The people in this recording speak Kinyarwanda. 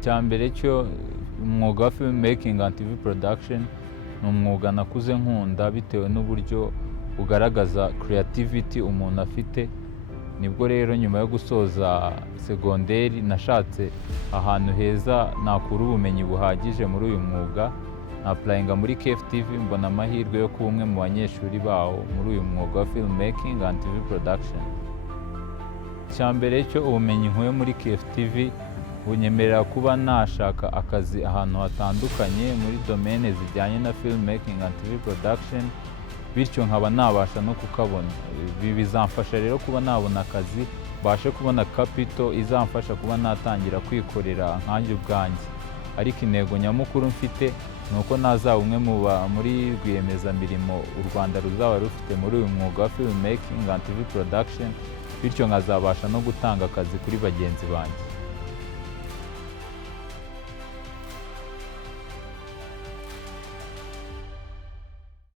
Cyambere cyo umwuga wa filmmaking and TV production ni umwuga nakuze nkunda bitewe n'uburyo ugaragaza creativity umuntu afite. Nibwo rero nyuma yo gusoza segonderi nashatse ahantu heza nakura ubumenyi buhagije muri uyu mwuga. Applyinga muri KFTV mbona amahirwe yo kuba umwe mu banyeshuri bawo muri uyu mwuga wa filmmaking and TV production. Cyambere cyo ubumenyi nkuye muri KFTV bunyemerera kuba nashaka akazi ahantu hatandukanye muri domaine zijyanye na filmmaking and TV production, bityo nkaba nabasha no kukabona. Ibi bizamfasha rero kuba nabona akazi, bashe kubona capital izamfasha kuba natangira kwikorera nkanjye ubwanjye. Ariko intego nyamukuru mfite nuko nazaba umwe muri rwiyemezamirimo u Rwanda ruzaba rufite muri uyu mwuga wa filmmaking and TV production, bityo nkazabasha no gutanga akazi kuri bagenzi banjye.